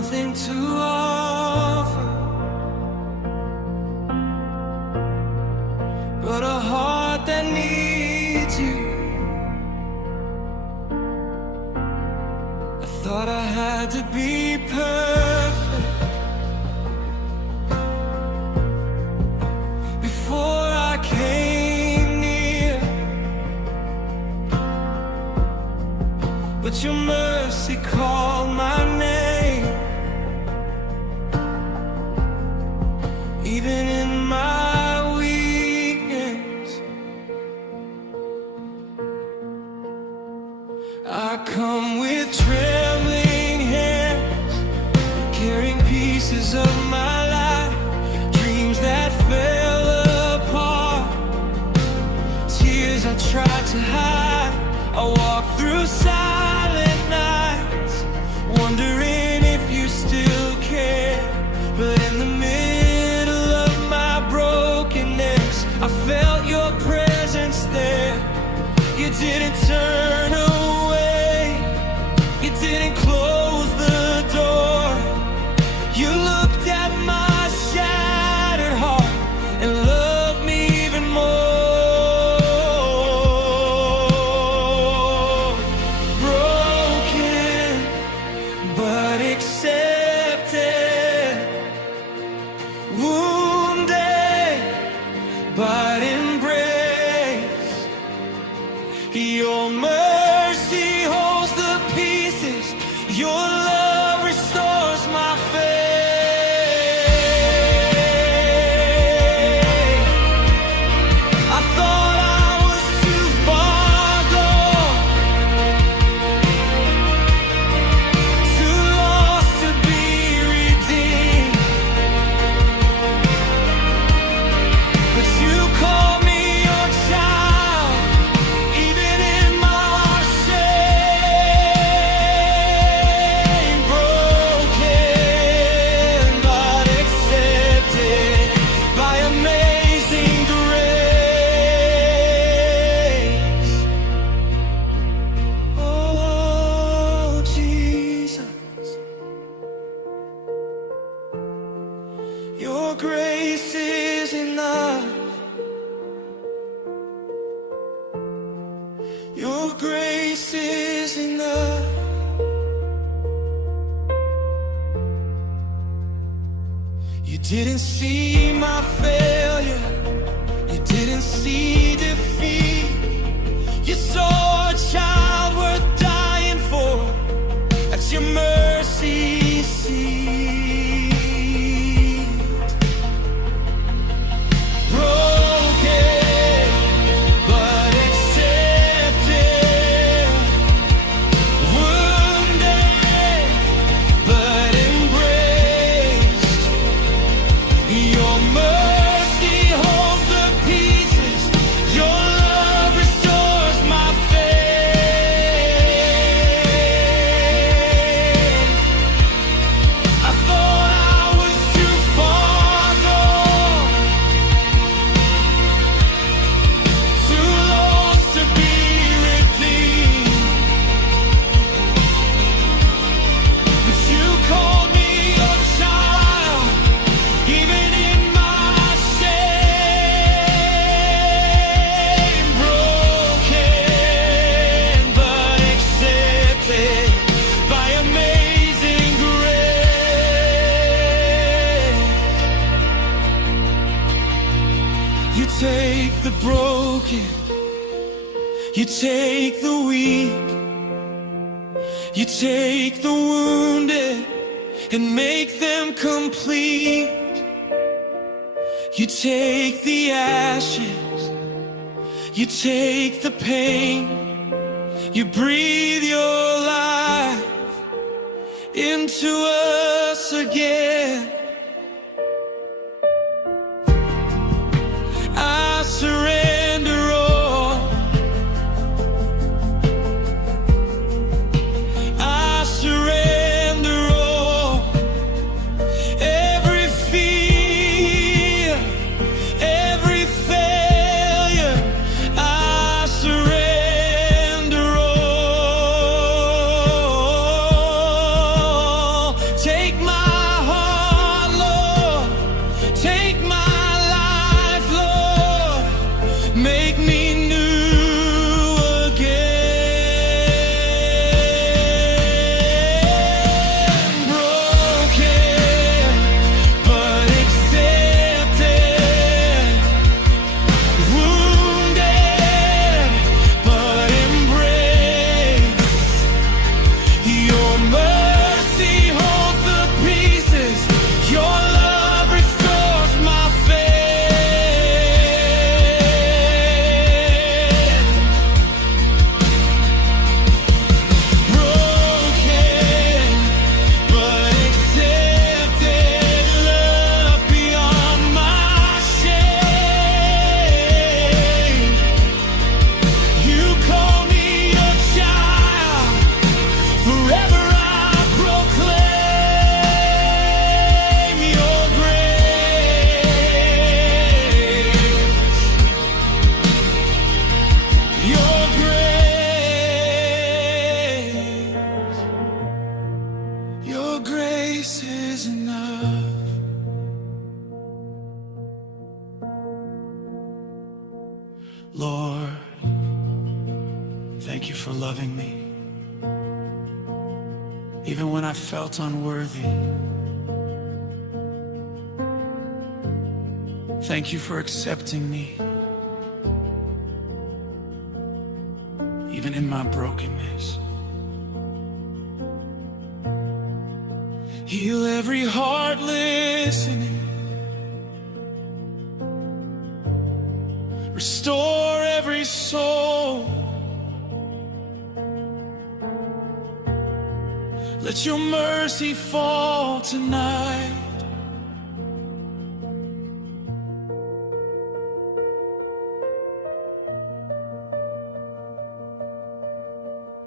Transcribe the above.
nothing to offer but a heart that needs you. I thought I had to be perfect before I came near, but your mercy called my name. Even in my weakness, I come with trembling hands, carrying pieces of my life, dreams that fell apart, tears I tried to hide. I walk through silent nights, wondering if you still care. But in the middle of my brokenness, I felt your presence there. You didn't turn away, you didn't close the door. You looked at my shattered heart and loved me even more. Broken but accepted, wounded but embraced. Your mercy holds the pieces, your love restores my faith. I thought I was too far gone, too lost to be redeemed, but you called me your child, even in my shame. Broken but accepted by amazing grace. Oh, Jesus, your grace is enough. Your grace is enough. You didn't see my failure, you didn't see defeat. You saw a child worth dying for. That's your mercy seat. Broken but accepted, wounded but embraced. Your mercy holds the pieces, your love restores my faith. I thought I was too far gone, too lost to be redeemed, but you called me your child, even in my shame. Broken but accepted by amazing grace. You take the broken, you take the weak, you take the wounded and make them complete. You take the ashes, you take the pain, you breathe your life into us again. I surrender all, I surrender all. Every fear, every failure, I surrender all. Take Thank you for loving me, even when I felt unworthy. Thank you for accepting me, even in my brokenness. Heal every heart listening. Restore every soul. Let your mercy fall tonight.